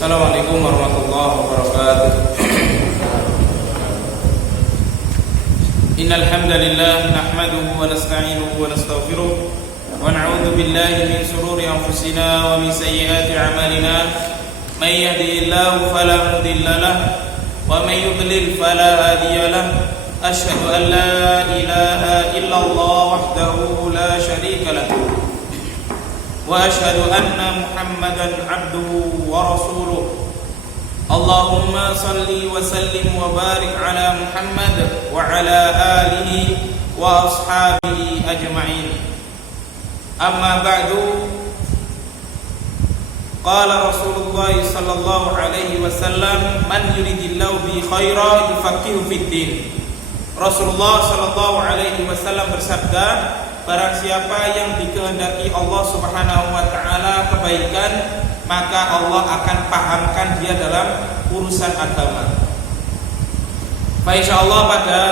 Assalamualaikum warahmatullahi wabarakatuh. Innal hamdalillah nahmaduhu wa nasta'inuhu wa nastaghfiruh wa na'udzu billahi min shururi anfusina wa min sayyiati a'malina. May yahdihillahu fala mudilla lahu wa may yudlil fala hadiya lahu. Asyhadu an la ilaha illallah wahdahu la syarika lahu wa asyhadu anna Muhammadan abduhu wa rasuluh. Allahumma salli wa sallim wa barik ala Muhammad wa ala alihi wa ashabihi ajma'in. Amma ba'du. Qala Rasulullah sallallahu alaihi wasallam, man yuridillahu bi khairan yufaqihu fid din. Rasulullah sallallahu alaihi wasallam bersabda, barang siapa yang dikehendaki Allah Subhanahu wa taala kebaikan, maka Allah akan pahamkan dia dalam urusan agama. Insyaallah pada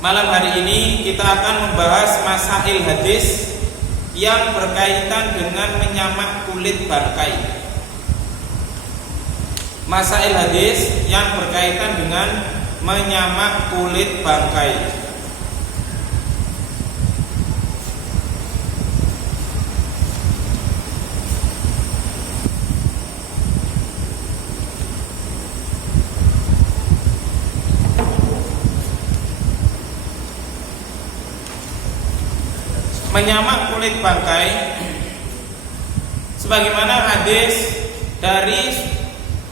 malam hari ini kita akan membahas masail hadis yang berkaitan dengan menyamak kulit bangkai. Masail hadis yang berkaitan dengan menyamak kulit bangkai. Menyamak kulit bangkai sebagaimana hadis dari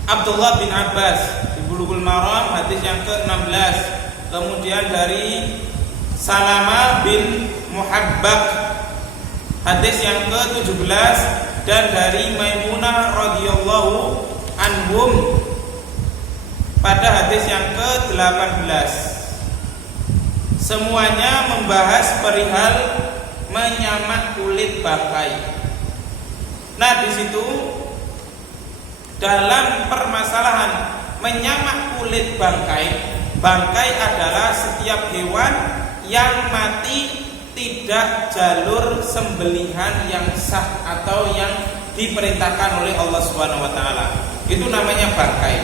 Abdullah bin Abbas di Bulughul Maram, hadis yang ke-16. Kemudian dari Salama bin Muhabbab, hadis yang ke-17, dan dari Maimunah radhiyallahu anhum pada hadis yang ke-18. Semuanya membahas perihal menyamak kulit bangkai. Nah, di situ dalam permasalahan menyamak kulit bangkai, bangkai adalah setiap hewan yang mati tidak jalur sembelihan yang sah atau yang diperintahkan oleh Allah Subhanahu wa taala. Itu namanya bangkai.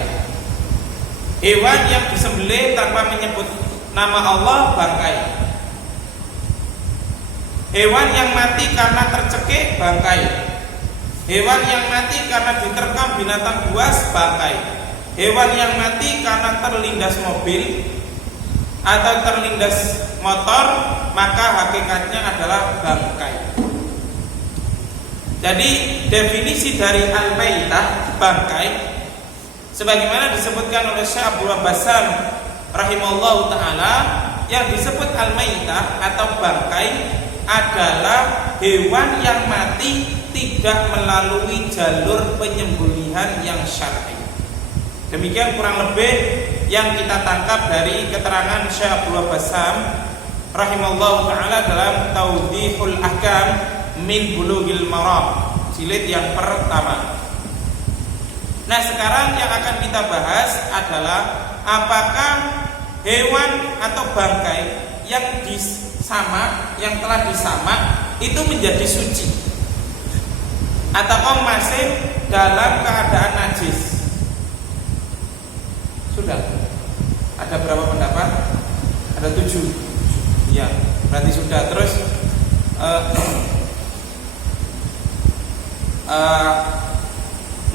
Hewan yang disembelih tanpa menyebut nama Allah, bangkai. Hewan yang mati karena tercekik, bangkai. Hewan yang mati karena diterkam binatang buas, bangkai. Hewan yang mati karena terlindas mobil atau terlindas motor, maka hakikatnya adalah bangkai. Jadi definisi dari al-maitah, bangkai, sebagaimana disebutkan oleh Syekh Abdul Bassam rahimahullahu taala, yang disebut al-maitah atau bangkai adalah hewan yang mati tidak melalui jalur penyembelihan yang syar'i. Demikian kurang lebih yang kita tangkap dari keterangan Syekh Abdul Bassam rahimahullahu taala dalam Tawdihul Ahkam min Bulughil Maram, jilid yang pertama. Nah, sekarang yang akan kita bahas adalah apakah hewan atau bangkai yang disamak, yang telah disamak itu menjadi suci atau masih dalam keadaan najis. Sudah ada berapa pendapat? Ada 7. Ya, berarti sudah. Terus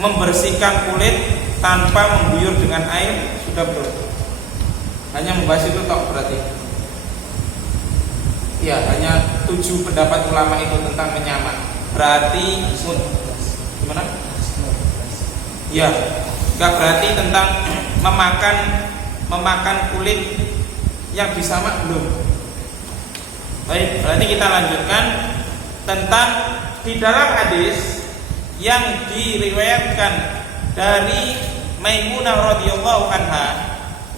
membersihkan kulit tanpa mengguyur dengan air sudah belum? Hanya membahas itu tok berarti. Ya, hanya 7 pendapat ulama itu tentang menyamak. Berarti gimana? Ya, enggak berarti tentang memakan kulit yang disamak belum. Baik, berarti kita lanjutkan tentang di dalam hadis yang diriwayatkan dari Maimunah radhiyallahu anha,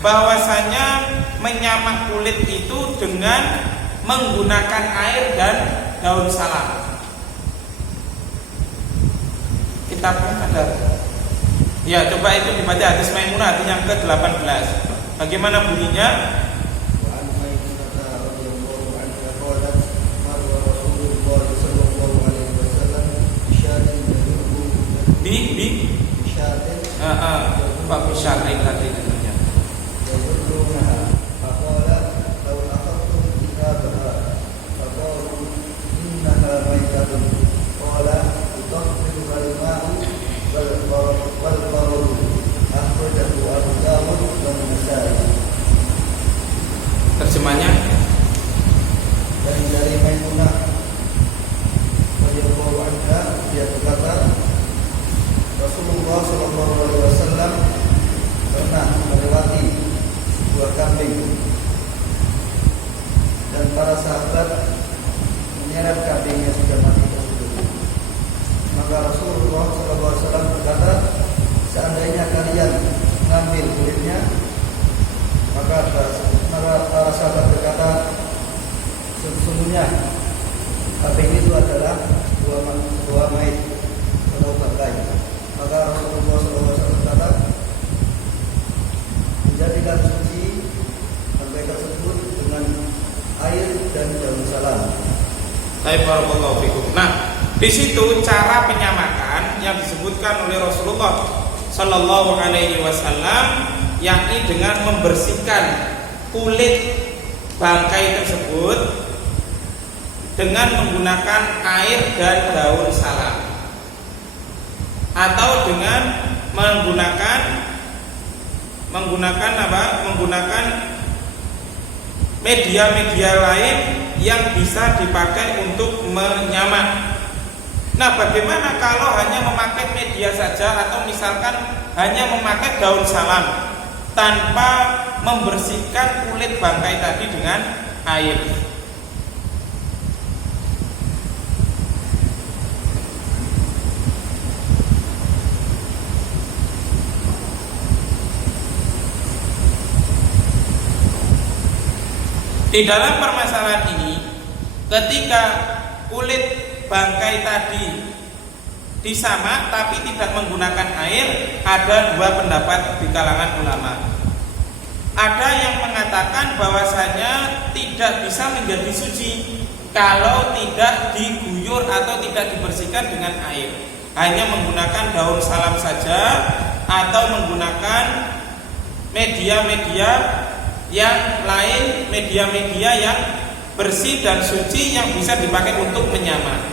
bahwasanya menyamak kulit itu dengan menggunakan air dan daun salam. Kitabnya ada. Ya, coba itu dibaca hadis Maimunah, hadis yang ke-18. Bagaimana bunyinya? bi Pak Bisyarain tadi namanya. Terjemahnya dari Maimunah radhiyallahu anha, dia berkata Rasulullah sallallahu alaihi wasallam pernah melewati sebuah kambing dan para sahabat menyeret kambing yang sudah mati tersebut. Maka Rasulullah sallallahu alaihi wasallam berkata, seandainya kalian mengambil kulitnya, maka para sahabat berkata, sesungguhnya kambing itu adalah dua mayit atau bangkai. Maka Rasulullah SAW berkata, menjadikan suci bangkai tersebut dengan air dan daun salam. Barakallahu fikum. Nah, di situ cara penyamakan yang disebutkan oleh Rasulullah Sallallahu Alaihi Wasallam, yakni dengan membersihkan kulit bangkai tersebut dengan menggunakan air dan daun salam, atau dengan menggunakan media-media lain yang bisa dipakai untuk menyamak. Nah, bagaimana kalau hanya memakai media saja, atau misalkan hanya memakai daun salam tanpa membersihkan kulit bangkai tadi dengan air? Di dalam permasalahan ini, ketika kulit bangkai tadi disamak tapi tidak menggunakan air, ada dua pendapat di kalangan ulama. Ada yang mengatakan bahwasanya tidak bisa menjadi suci kalau tidak diguyur atau tidak dibersihkan dengan air, hanya menggunakan daun salam saja atau menggunakan media-media yang lain, media-media yang bersih dan suci yang bisa dipakai untuk menyamak.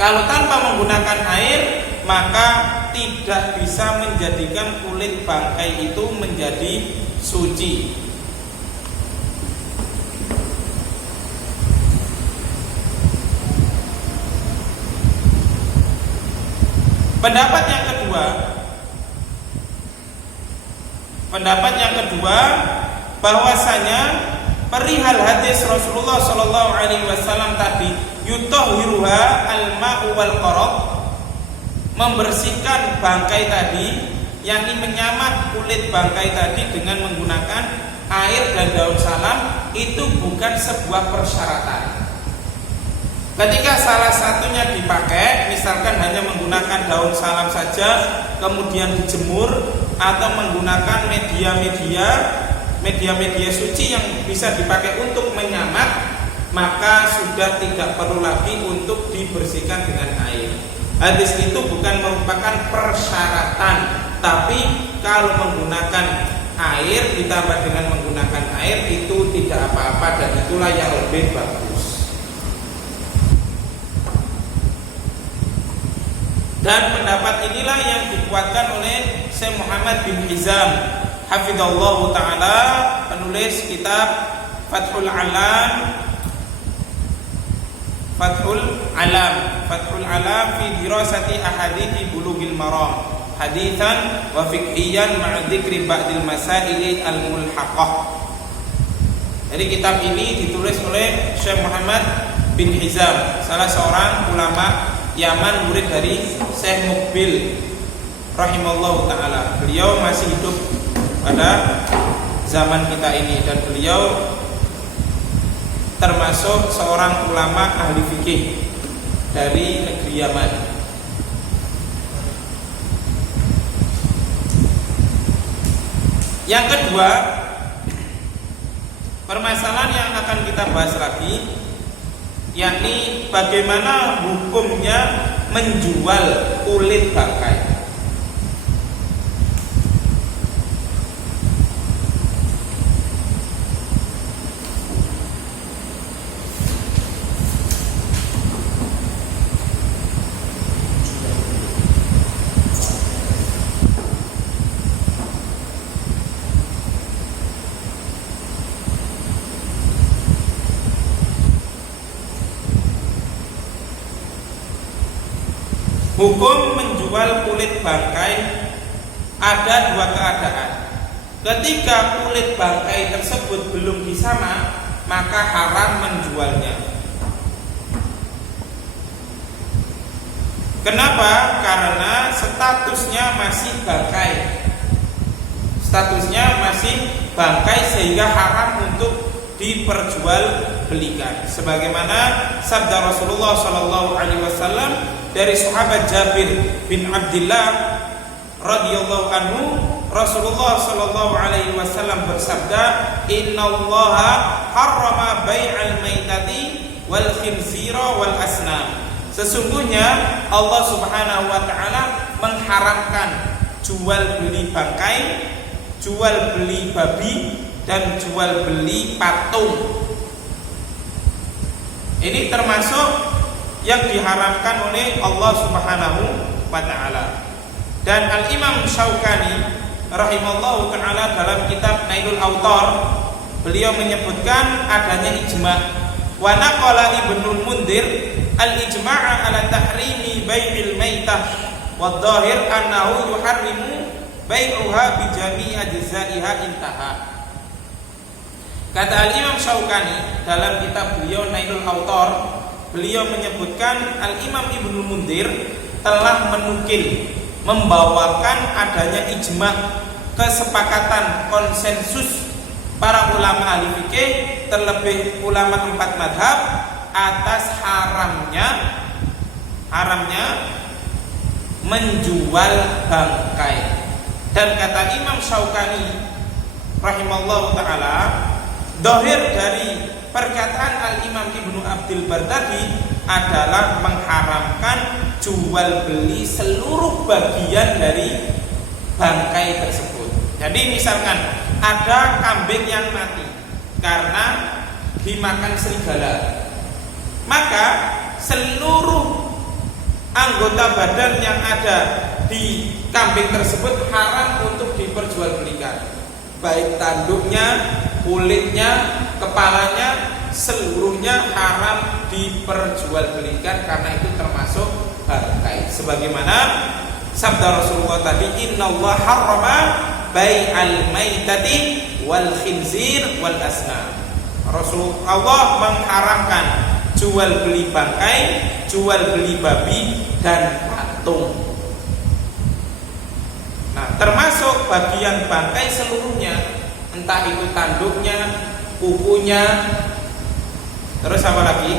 Kalau tanpa menggunakan air, maka tidak bisa menjadikan kulit bangkai itu menjadi suci. Pendapat yang kedua bahwasanya perihal hadis Rasulullah Shallallahu Alaihi Wasallam tadi, yutahhiruha al-ma'u wal qarab, membersihkan bangkai tadi, yakni menyamak kulit bangkai tadi dengan menggunakan air dan daun salam, itu bukan sebuah persyaratan. Ketika salah satunya dipakai, misalkan hanya menggunakan daun salam saja, kemudian dijemur, atau menggunakan media-media suci yang bisa dipakai untuk menyamak, maka sudah tidak perlu lagi untuk dibersihkan dengan air. Hadis itu bukan merupakan persyaratan, tapi kalau menggunakan air ditambah dengan menggunakan air itu tidak apa-apa, dan itulah yang lebih bagus. Dan pendapat inilah yang dikuatkan oleh Syekh Muhammad bin Hizam hafizallahu ta'ala, penulis kitab Fathul Alam fi dirasati ahadithi bulughil maram hadithan wa fiqhiyan ma'a dzikri ba'dil masaili al-mulhaqah. Jadi kitab ini ditulis oleh Syekh Muhammad bin Hizam, salah seorang ulama Yaman, murid dari Syekh Muqbil rahimallahu ta'ala. Beliau masih hidup pada zaman kita ini, dan beliau termasuk seorang ulama ahli fikih dari negeri Yaman. Yang kedua, permasalahan yang akan kita bahas lagi, yakni bagaimana hukumnya menjual kulit bangkai. Hukum menjual kulit bangkai ada dua keadaan. Ketika kulit bangkai tersebut belum disamak, maka haram menjualnya. Kenapa? Karena statusnya masih bangkai. Statusnya masih bangkai sehingga haram untuk diperjualbelikan. Sebagaimana sabda Rasulullah SAW dari sahabat Jabir bin Abdullah radhiyallahu anhu, Rasulullah sallallahu alaihi wasallam bersabda, "Innallaha harrama bai'al maitati wal khinzira wal asnam." Sesungguhnya Allah Subhanahu wa taala mengharamkan jual beli bangkai, jual beli babi, dan jual beli patung. Ini termasuk yang diharamkan oleh Allah Subhanahu wa taala. Dan Al-Imam Syaukani rahimallahu taala dalam kitab Nailul Autar, beliau menyebutkan adanya ijma'. Wa naqala Ibnul Mundhir al-ijma'a ala tahrimi bai'il maitah wa dhahir annahu yuharrimu bai'uha bi jami'i ajza'iha intaha. Kata Al-Imam Syaukani dalam kitab beliau Nailul Autar, beliau menyebutkan Al-Imam Ibnul Mundhir telah menukil, membawakan adanya ijma', kesepakatan konsensus para ulama ahli fikih, terlebih ulama 4 madhab atas haramnya menjual bangkai. Dan kata Imam Syaukani rahimallahu ta'ala, dohir dari perkataan Al-Imam Ibnu Abdul Bar tadi adalah mengharamkan jual beli seluruh bagian dari bangkai tersebut. Jadi misalkan ada kambing yang mati karena dimakan serigala, maka seluruh anggota badan yang ada di kambing tersebut haram untuk diperjualbelikan. Baik tanduknya, kulitnya, kepalanya, seluruhnya haram diperjualbelikan karena itu termasuk bangkai. Sebagaimana sabda Rasulullah tadi, "Innallaha harrama bai'al maitati wal khinzir wal asnam." Rasulullah mengharamkan jual beli bangkai, jual beli babi dan patung. Nah, termasuk bagian bangkai seluruhnya, entah itu tanduknya, kukunya, terus apa lagi?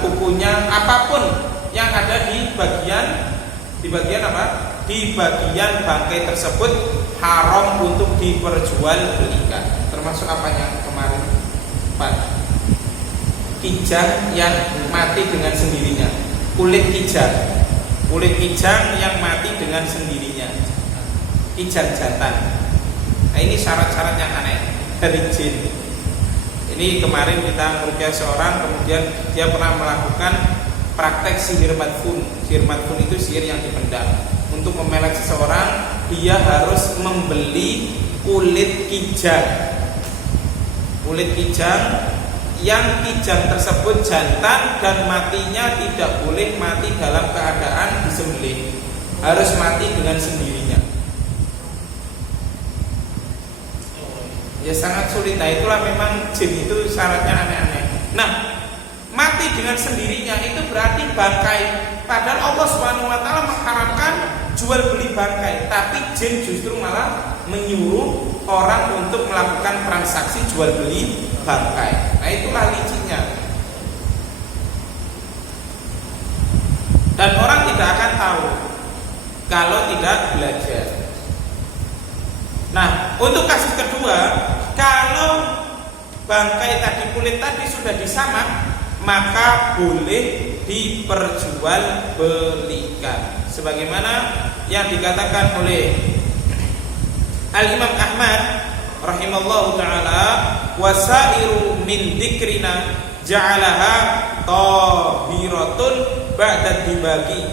Kukunya, apapun yang ada di bagian apa? Di bagian bangkai tersebut haram untuk diperjualbelikan. Termasuk apanya kemarin, Pak? Kijang yang mati dengan sendirinya, kulit kijang yang mati dengan sendirinya, kijang jantan. Nah, ini syarat-syarat yang aneh dari jin. Ini kemarin kita meruqyah seorang, kemudian dia pernah melakukan praktek sihir madfun. Sihir madfun itu sihir yang dipendam. Untuk memelek seseorang, dia harus membeli kulit kijang. Kulit kijang yang kijang tersebut jantan dan matinya tidak boleh mati dalam keadaan disembelih, harus mati dengan sendirinya. Ya sangat sulit. Nah, itulah memang jin itu syaratnya aneh-aneh. Nah, mati dengan sendirinya itu berarti bangkai. Padahal Allah Subhanahu wa taala mengharamkan jual beli bangkai, tapi jin justru malah menyuruh orang untuk melakukan transaksi jual beli bangkai. Nah, itulah licinnya. Dan orang tidak akan tahu kalau tidak belajar. Nah, untuk kasus kedua, kalau bangkai tadi, kulit tadi sudah disamak, maka boleh diperjualbelikan sebagaimana yang dikatakan oleh Al-Imam Ahmad rahimallahu taala, wasairu min dzikrina ja'alaha tahiratun ba'da dibagi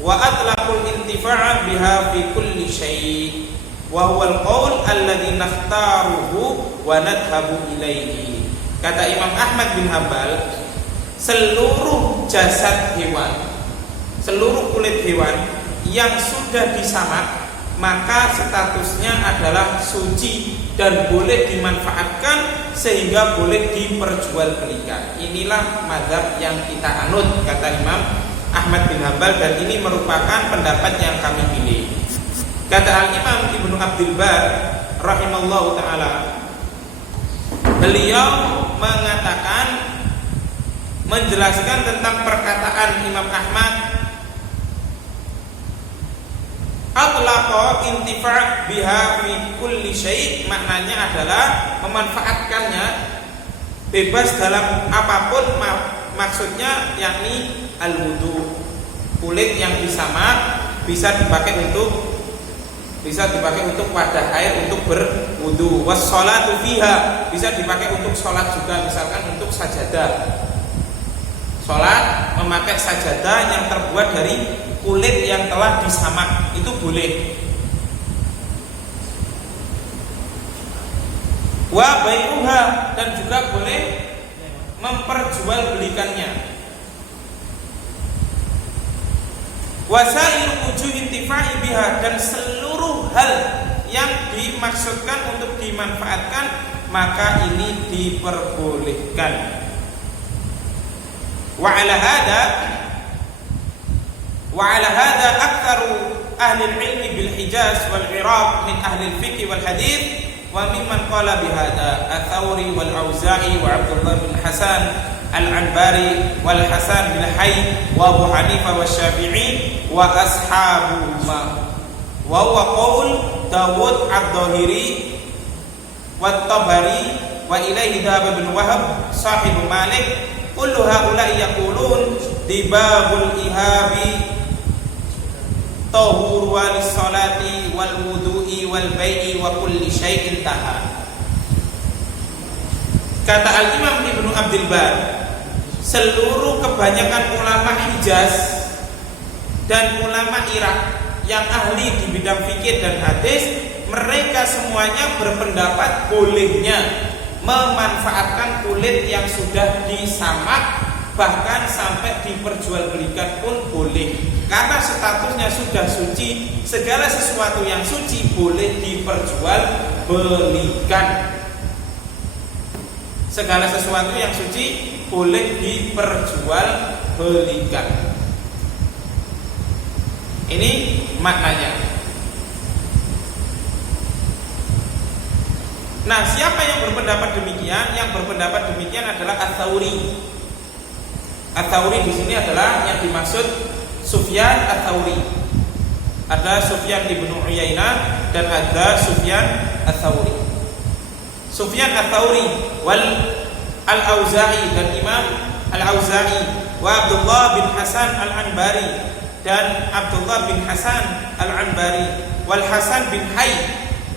wa atlaqul intifa'a biha fi kulli syai' wa huwa al-qaul alladzi nakhtaruhu wa nadhhabu ilaihi. Kata Imam Ahmad bin Hanbal, seluruh jasad hewan, seluruh kulit hewan yang sudah disamak maka statusnya adalah suci dan boleh dimanfaatkan sehingga boleh diperjualbelikan. Inilah mazhab yang kita anut, kata Imam Ahmad bin Hanbal, dan ini merupakan pendapat yang kami pilih. Kata Al-Imam Ibnu Abdul Bar rahimallahu taala, beliau mengatakan, menjelaskan tentang perkataan Imam Ahmad, atlaqa intifa' biha fi kulli syai', maknanya adalah memanfaatkannya bebas dalam apapun, maksudnya yakni al-wudu, kulit yang disamak bisa dipakai untuk wadah air untuk berwudu, was-sholatu fiha bisa dipakai untuk sholat juga, misalkan untuk sajadah. Sholat memakai sajadah yang terbuat dari kulit yang telah disamak, itu boleh. Wa bai'uha, dan juga boleh memperjualbelikannya. Wasairu wujuh intifa'i biha, dan seluruh hal yang dimaksudkan untuk dimanfaatkan maka ini diperbolehkan. Wa ala hada aktsaru ahli al-ilmi bil Hijaz wal Iraq min ahli al-fiqh wal hadith wa mimman qala bihada Ats-Tsauri wal Auza'i wa Abdullah bin Hasan al-Anbari wal Hasan bin Hayy wa Abu Hanifah wa Syafi'i wa ashabuhuma wa huwa qaul Dawud ad-Dhahiri wa Tabari wa ilaihi dhahaba bin Wahab sahibu Malik. Kullu haula'i yaqulun dibabul ihabi tahur wal salati wal wudu'i wal bai'i wa kulli syai'in taha. Kata Al-Imam Ibnu Abdul Bar, seluruh kebanyakan ulama Hijaz dan ulama Irak yang ahli di bidang fikih dan hadis, mereka semuanya berpendapat bolehnya memanfaatkan kulit yang sudah disamak, bahkan sampai diperjualbelikan pun boleh, karena statusnya sudah suci. Segala sesuatu yang suci boleh diperjualbelikan. Segala sesuatu yang suci boleh diperjualbelikan. Ini maknanya. Nah, siapa yang berpendapat demikian? Yang berpendapat demikian adalah Ats-Tsauri. Ats-Tsauri di sini adalah yang dimaksud Sufyan Ats-Tsauri. Ada Sufyan ibnu Uyainah dan ada Sufyan Ats-Tsauri. Sufyan Ats-Tsauri wal Al-Auza'i, dan Imam Al-Auza'i, wa Abdullah bin Hasan Al-Anbari, dan Abdullah bin Hasan Al-Anbari, wal Hasan bin Hayy,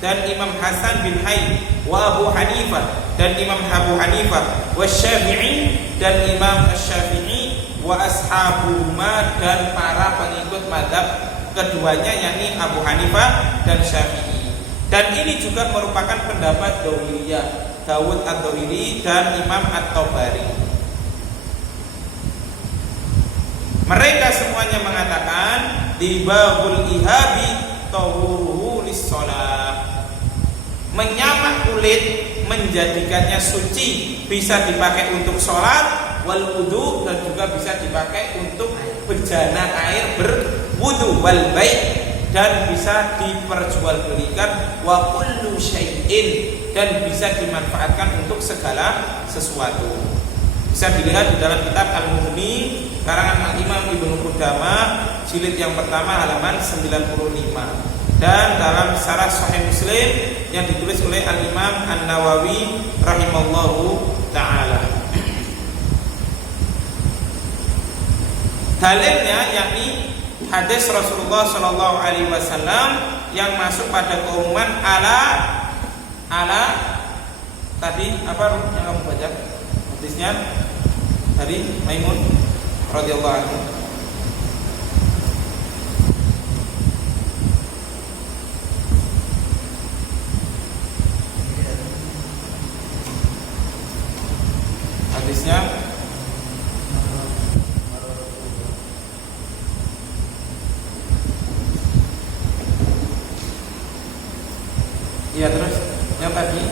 dan Imam Hasan bin Hayy, wa Abu Hanifah, dan Imam Abu Hanifah, wa Syafi'i, dan Imam Syafi'i, wa ashabuhuma, dan para pengikut mazhab keduanya yakni Abu Hanifah dan Syafi'i. Dan ini juga merupakan pendapat Dhahiriyah, Dawud ad-Dhahiri dan Imam At-Tabari. Mereka semuanya mengatakan dibabul ihabi tahuruhu lis-shalah, menyamak kulit menjadikannya suci, bisa dipakai untuk sholat, wal wudu, dan juga bisa dipakai untuk bejana air berwudu, wal bai', dan bisa diperjualbelikan, wa kullu syai'in, dan bisa dimanfaatkan untuk segala sesuatu. Bisa dilihat di dalam kitab Al-Mughni karangan Imam Ibnu Qudamah jilid yang pertama halaman 95, dan dalam Syarah Sahih Muslim yang ditulis oleh Al-Imam An-Nawawi rahimallahu taala. Dalilnya yakni hadis Rasulullah Shallallahu Alaihi Wasallam yang masuk pada keumuman ala tadi apa yang kamu baca hadisnya dari Maimun radhiyallahu anhu. Hadisnya iya, terus yang tadi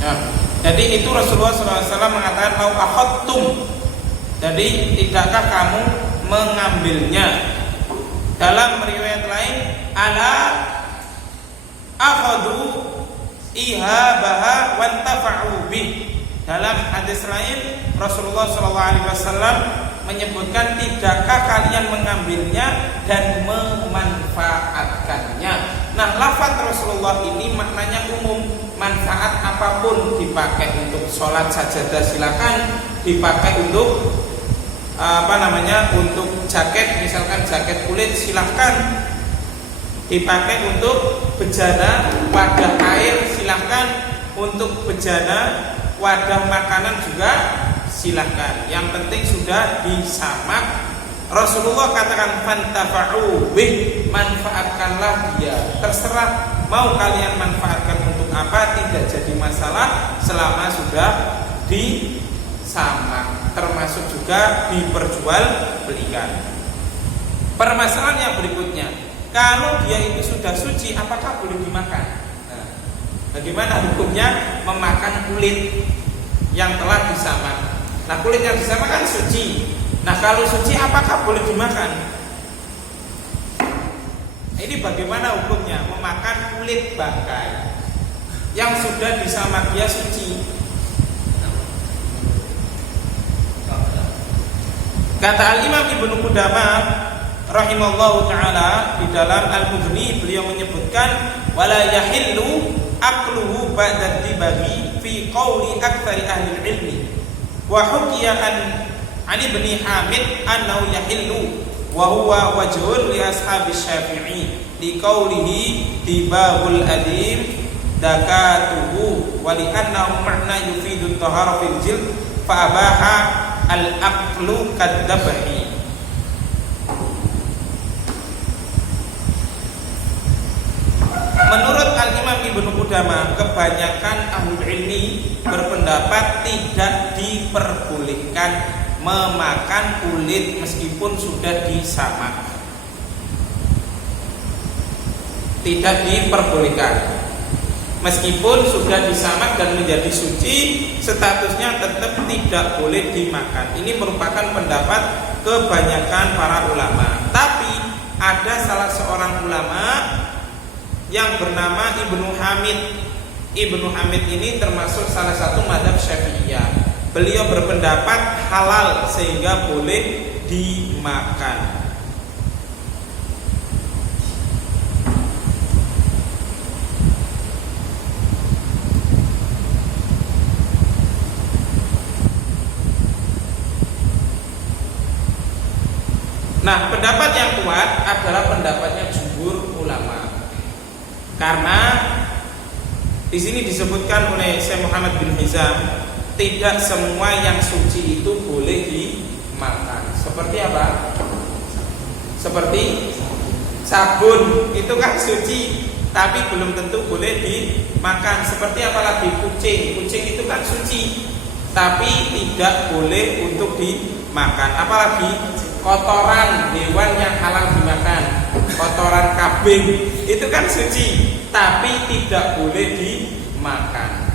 ya, jadi itu Rasulullah SAW mengatakan lau akhadtum, jadi tidakkah kamu mengambilnya. Dalam riwayat lain ala akhadu ihabaha wantafa'u bih. Dalam hadis lain Rasulullah SAW menyebutkan tidakkah kalian mengambilnya dan memanfaatkannya. Nah, lafaz Rasulullah ini maknanya umum, manfaat apapun dipakai untuk sholat sajadah silakan, dipakai untuk untuk jaket, misalkan jaket kulit silahkan, dipakai untuk bejana wadah air silahkan, untuk bejana wadah makanan juga silahkan, yang penting sudah disamak. Rasulullah katakan fantafa'u bih, manfaatkanlah dia, terserah mau kalian manfaatkan untuk apa, tidak jadi masalah selama sudah disamak, termasuk juga diperjualbelikan. Permasalahan yang berikutnya, kalau dia itu sudah suci, apakah boleh dimakan? Nah, bagaimana hukumnya memakan kulit yang telah disamak? Nah, kulit yang disamak kan suci. Nah, kalau suci apakah boleh dimakan? Ini bagaimana hukumnya memakan kulit bangkai yang sudah disamak, dia suci? Kata Al-Imam Ibnu Qudamah rahimallahu taala di dalam Al-Mughni, beliau menyebutkan wala yahillu aqluhu ba'da dibagi fi qauli aktsari ahli ilmi wa hukiya an Ibni Hamid annahu yahillu wa huwa wajhun li ashabi Syafi'i li qawlihi tibahul adim dakatuhu wa li annahu ma'na yufidu tahara fil jild fa abaha al-aqlu kadzabahi. Menurut Al-Imam Ibnu Qudamah, kebanyakan ahli ilmi berpendapat tidak diperbolehkan memakan kulit meskipun sudah disamak. Tidak diperbolehkan. Meskipun sudah disamak dan menjadi suci, statusnya tetap tidak boleh dimakan. Ini merupakan pendapat kebanyakan para ulama. Tapi ada salah seorang ulama yang bernama Ibnu Hamid. Ibnu Hamid ini termasuk salah satu mazhab Syafi'iyah. Beliau berpendapat halal sehingga boleh dimakan. Nah, pendapat yang kuat adalah pendapatnya jumhur ulama. Karena di sini disebutkan oleh Syekh Muhammad bin Hizam, tidak semua yang suci itu boleh dimakan. Seperti apa? Seperti sabun, itu kan suci, tapi belum tentu boleh dimakan. Seperti apalagi kucing, kucing itu kan suci, tapi tidak boleh untuk dimakan. Apalagi kotoran hewan yang halal dimakan, kotoran kambing itu kan suci, tapi tidak boleh dimakan.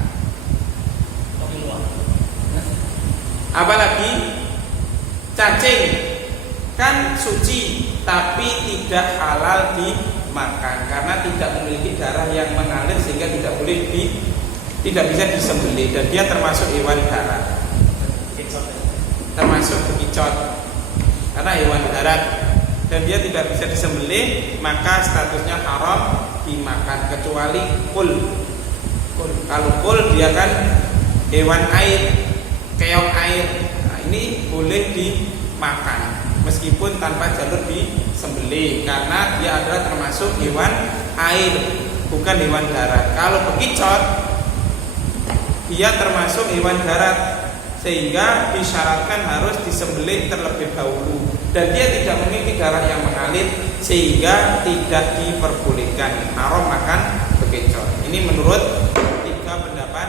Apalagi cacing kan suci, tapi tidak halal dimakan karena tidak memiliki darah yang mengalir sehingga tidak bisa disembelih, dan dia termasuk hewan darat, termasuk bekicot. karena hewan darat dan dia tidak bisa disembelih, maka statusnya haram dimakan kecuali kul. Kalau kul dia kan hewan air, keong air. Nah, ini boleh dimakan meskipun tanpa jalur disembelih karena dia adalah termasuk hewan air, bukan hewan darat. Kalau bekicot dia termasuk hewan darat sehingga disyaratkan harus disembelih terlebih dahulu dan dia tidak memiliki darah yang mengalir sehingga tidak diperbolehkan, haram makan bekicot. Ini menurut 3 pendapat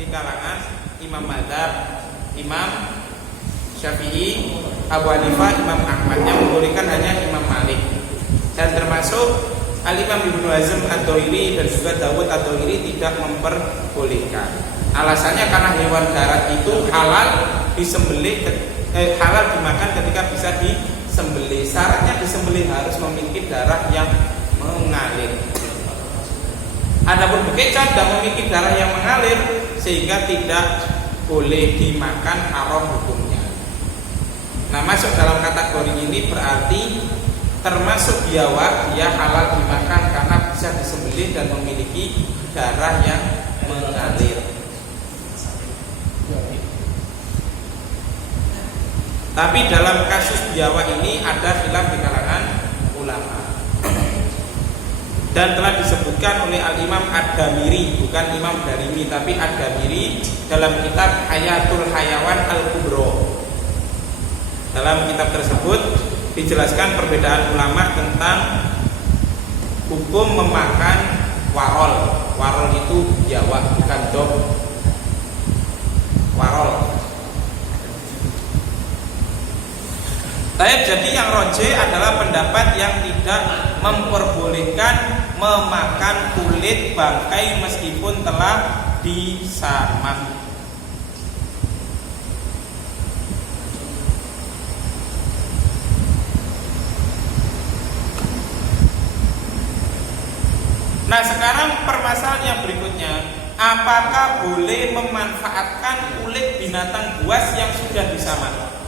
di kalangan Imam Madzhab, Imam Syafi'i, Abu Hanifah, Imam Ahmad. Yang membolehkan hanya Imam Malik dan termasuk Al-Imam Ibnu Hazm Ad-Dhairi dan juga Dawud Ad-Dhairi tidak memperbolehkan. Alasannya karena hewan darat itu halal disembelih, halal dimakan ketika bisa disembelih. Syaratnya disembelih harus memiliki darah yang mengalir. Adapun bekicot tidak memiliki darah yang mengalir sehingga tidak boleh dimakan, haram hukumnya. Nah, masuk dalam kategori ini berarti termasuk biawak, dia halal dimakan karena bisa disembelih dan memiliki darah yang mengalir. Tapi dalam kasus biawak ini ada khilaf di kalangan ulama. Dan telah disebutkan oleh Al-Imam Ad-Damiri, bukan Imam Darimi tapi Ad-Damiri dalam kitab Hayatul Hayawan Al-Kubro. Dalam kitab tersebut dijelaskan perbedaan ulama tentang hukum memakan warol. Warol itu biawak, bukan dog. Warol. Jadi yang roje adalah pendapat yang tidak memperbolehkan memakan kulit bangkai meskipun telah disamak. Nah, sekarang permasalahan yang berikutnya, apakah boleh memanfaatkan kulit binatang buas yang sudah disamak?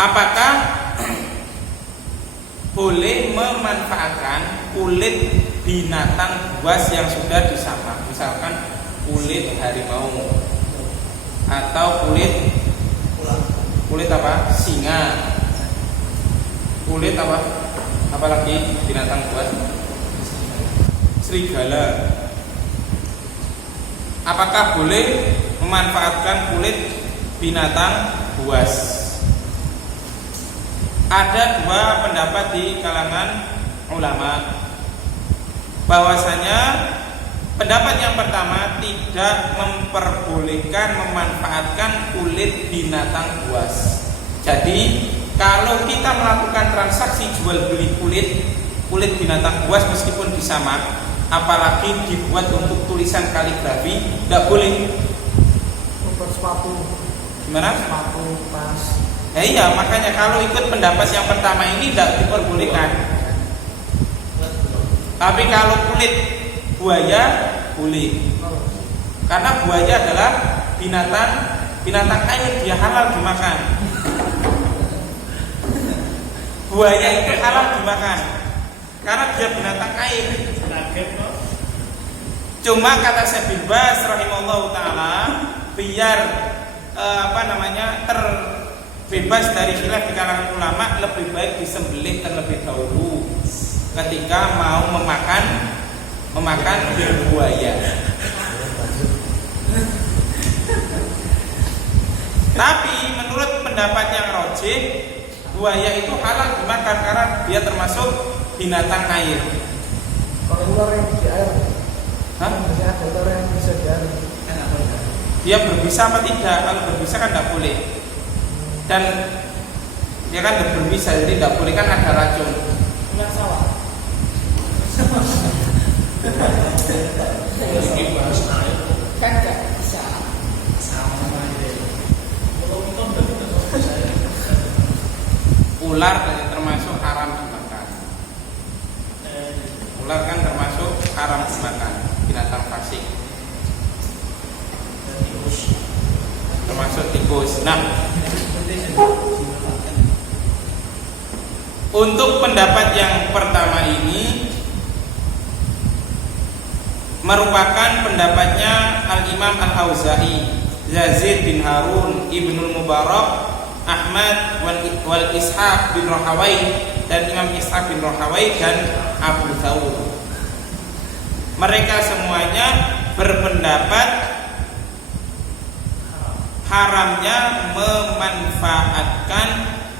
Apakah boleh memanfaatkan kulit binatang buas yang sudah disamak, misalkan kulit harimau atau kulit apa? Singa, kulit apa? Apalagi binatang buas? Serigala. Apakah boleh memanfaatkan kulit binatang buas? Ada 2 pendapat di kalangan ulama, bahwasanya pendapat yang pertama tidak memperbolehkan memanfaatkan kulit binatang buas. Jadi kalau kita melakukan transaksi jual beli kulit binatang buas meskipun disamak, apalagi dibuat untuk tulisan kaligrafi, tidak boleh. Sepatu. Gimana? Sepatu, tas. Ya iya, makanya kalau ikut pendapat yang pertama ini tidak diperbolehkan. Tapi kalau kulit buaya boleh, karena buaya adalah binatang air, dia halal dimakan. Buaya itu halal dimakan karena dia binatang air. Cuma kata Syekh bin Baz rahimahullah taala, biar terbebas dari khilaf di kalangan ulama, lebih baik disembelih terlebih dahulu ketika mau memakan buaya. Tapi menurut pendapat yang rajih, buaya itu halal dimakan karena dia termasuk binatang air. Kalau ular yang di air, Hah? ular yang bisa di air, Dia berbisa apa tidak? Kalau berbisa kan tidak boleh. Dan dia kan berbisa, jadi tidak boleh, kan ada racun. ular sawah. Kan nggak bisa. Ular Ular kan termasuk haram dimakan, binatang fasik. Termasuk tikus. Nah, untuk pendapat yang pertama ini merupakan pendapatnya Al-Imam Al-Auza'i, Yazid bin Harun, Ibnul Mubarak, Ahmad wal Ishaq bin Rahawai, dan Imam Ishaq bin Rahawai dan Abu Thawr. Mereka semuanya berpendapat haramnya memanfaatkan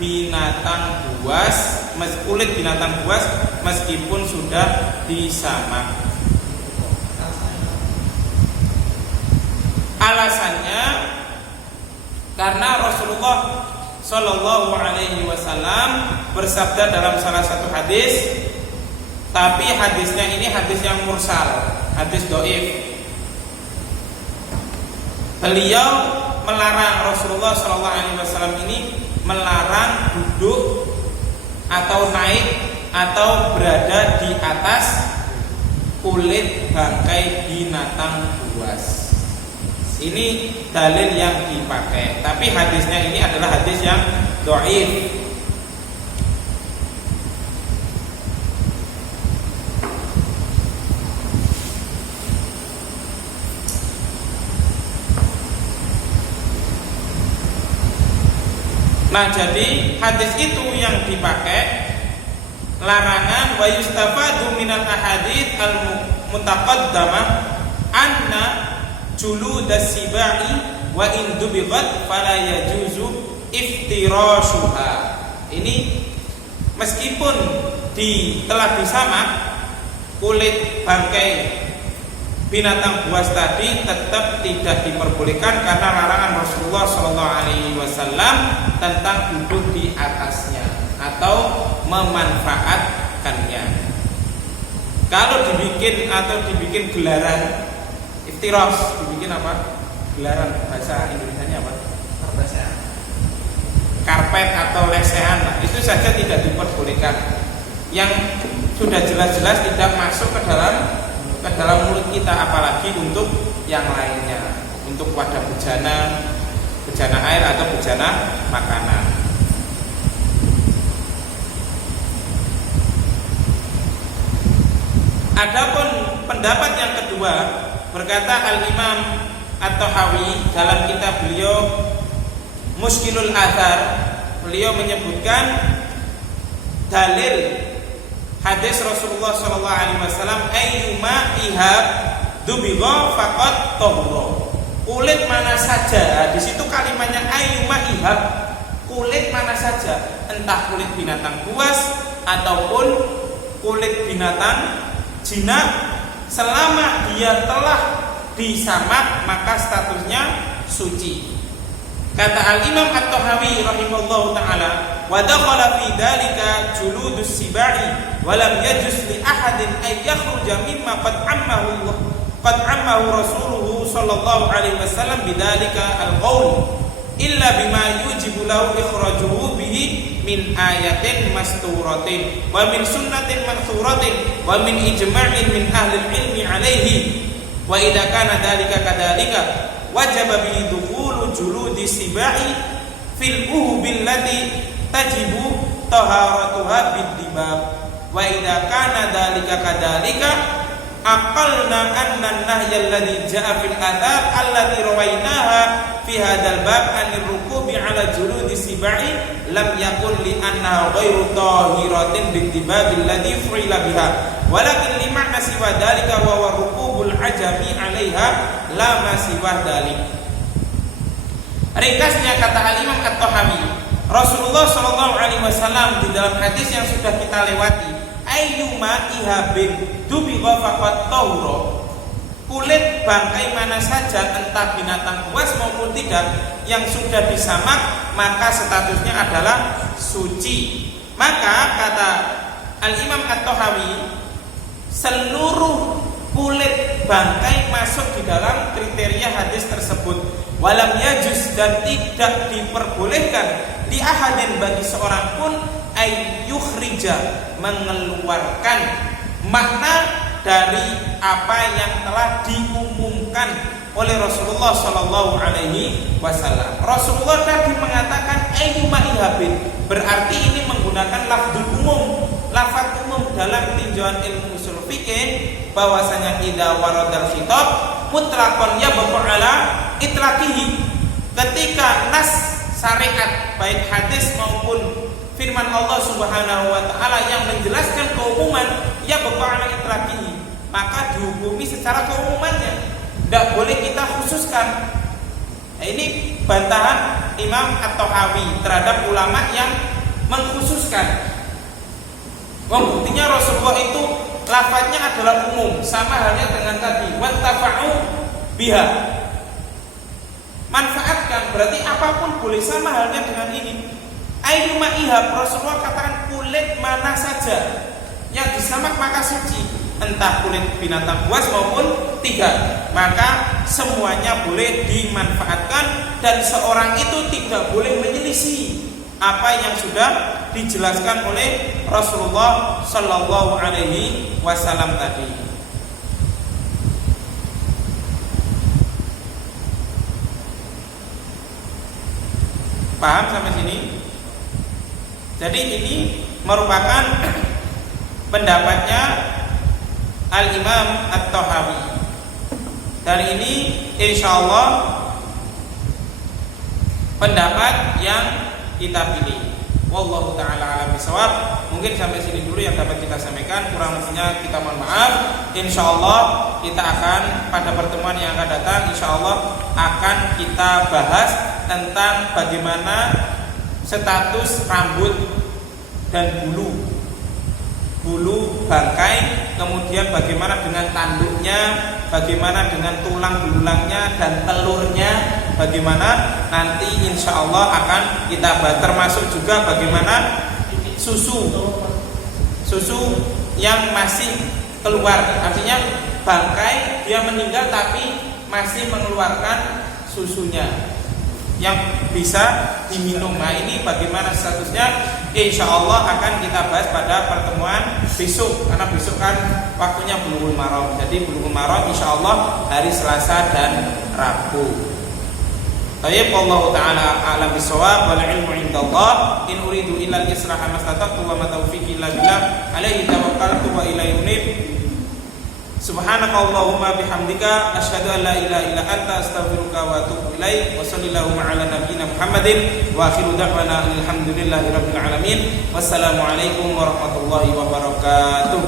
binatang buas, kulit binatang buas meskipun sudah disamak. Alasannya karena Rasulullah Shallallahu Alaihi Wasallam bersabda dalam salah satu hadis, tapi hadisnya ini hadis yang mursal, hadis doif. Beliau melarang, Rasulullah Shallallahu Alaihi Wasallam ini melarang duduk atau naik atau berada di atas kulit bangkai binatang buas. Ini dalil yang dipakai, tapi hadisnya ini adalah hadis yang dhaif. Nah, jadi hadis itu yang dipakai larangan wa yustafadu minal ahadits al-mutaqaddamah anna juludas sibai wa in dubighat fala yajuzu iftirashuha. Ini meskipun telah disamak kulit bangkai binatang buas tadi tetap tidak diperbolehkan karena larangan Rasulullah SAW tentang duduk di atasnya atau memanfaatkannya. Kalau dibikin gelaran iftiras, dibikin apa? Gelaran, bahasa Indonesianya apa? Karpet atau lesehan, itu saja tidak diperbolehkan. Yang sudah jelas-jelas tidak masuk ke dalam mulut kita, apalagi untuk yang lainnya, untuk wadah bejana air atau bejana makanan. Adapun pendapat yang kedua, berkata Al-Imam At-Tahawi dalam kitab beliau Mushkilul Athar, beliau menyebutkan dalil hadis Rasulullah SAW, ayyuma ihab dubigha faqad tahura. Kulit mana saja, di situ kalimatnya ayyuma ihab, kulit mana saja, entah kulit binatang buas ataupun kulit binatang jinak, selama dia telah disamak maka statusnya suci. Kata Al-Imam At-Tahawi rahimahullahu ta'ala, wa dakhala fi dzalika juludus sibai wa lam yajuz li ahadin ay yakhruja mimma qad ammahu rasuluhu sallallahu alaihi wasallam bidzalika al-qaul illa bima yujibu lahu ikhrajuhu bihi min ayatin masturatin wa min sunnatin manthuratin wa min ijma'in min ahli ilmi alaihi wa idza kana dzalika kadzalika wajaba bihi dukhulu juludi sibai fil uhubil lati tajibu taharatuha bid-dibab wa idza kana dzalika kadzalika aqalna anna an-nahya alladhi jaa fil athar allati rawainaha fi hadzal bab anir rukubi ala juludi sibai lam yakun li annaha ghairu tahiratin bid-dibab alladhi fu'ila biha walakin lima siwa dzalika wa rukubul ajami 'alaiha la masiwa dzalik. Ringkasnya kata Al-Imam At-Tahawi, Rasulullah SAW di dalam hadis yang sudah kita lewati, ayyuma ihabin dubigha faqad tahura, kulit bangkai mana saja entah binatang buas maupun tidak yang sudah disamak maka statusnya adalah suci. Maka kata Al-Imam At-Tahawi, seluruh kulit bangkai masuk di dalam kriteria hadis tersebut. Walam yajuz, dan tidak diperbolehkan li ahadin bagi seorang pun ayyukhrija, mengeluarkan makna dari apa yang telah diumumkan oleh Rasulullah Shallallahu Alaihi Wasallam. Rasulullah tadi mengatakan ayyuma ihabin, berarti ini menggunakan lafzul umum, lafaz umum dalam tinjauan ilmu usul fikih, bahwasanya idza waradal khitab mutlaqan yabqa ala itlaqihi. Ketika nas syariat baik hadis maupun firman Allah Subhanahu wa taala yang menjelaskan keumuman yabqa ala itlaqihi, maka dihukumi secara keumumannya, tidak boleh kita khususkan. Nah, ini bantahan Imam At-Tahawi terhadap ulama yang mengkhususkan. Buktinya Rasulullah itu lafaznya adalah umum, sama halnya dengan tadi wattafa'u biha. Manfaatkan, berarti apapun boleh, sama halnya dengan ini. Ayyuma ihab, Rasulullah katakan kulit mana saja yang disamak maka suci, entah kulit binatang buas maupun tidak, maka semuanya boleh dimanfaatkan dan seorang itu tidak boleh menyelisih apa yang sudah dijelaskan oleh Rasulullah Shallallahu Alaihi Wasallam tadi. Paham sampai sini? Jadi ini merupakan pendapatnya Al-Imam At-Tahawi. Dan ini insyaallah pendapat yang kita pilih. Wallahu ta'ala alam bisawab. Mungkin sampai sini dulu yang dapat kita sampaikan, kurang lebihnya kita mohon maaf. Insyaallah kita akan pada pertemuan yang akan datang insyaallah akan kita bahas tentang bagaimana status rambut dan bulu bangkai, kemudian bagaimana dengan tanduknya, bagaimana dengan tulang belulangnya dan telurnya, bagaimana nanti insya Allah akan kita bahas, termasuk juga bagaimana susu yang masih keluar, artinya bangkai dia meninggal tapi masih mengeluarkan susunya yang bisa diminum. Nah ini bagaimana statusnya, insya Allah akan kita bahas pada pertemuan besok, karena besok kan waktunya Bulughul Maram. Jadi Bulughul Maram insya Allah hari Selasa dan Rabu. Baik, wallahu ta'ala a'lam bishawab, wal ilmu indallah, in uridu illa al-islaha mastata'tu wa ma taufiqi illa billah, alaihi tawakkaltu wa ilaihi unib. Subhanakallahumma bihamdika asyhadu an la ilaha illa anta astaghfiruka wa atubu ilaik. Wa sallallahu ala nabiyyina Muhammadin wa akhiru da'wana alhamdulillahi rabbil alamin. Wassalamu alaikum warahmatullahi wabarakatuh.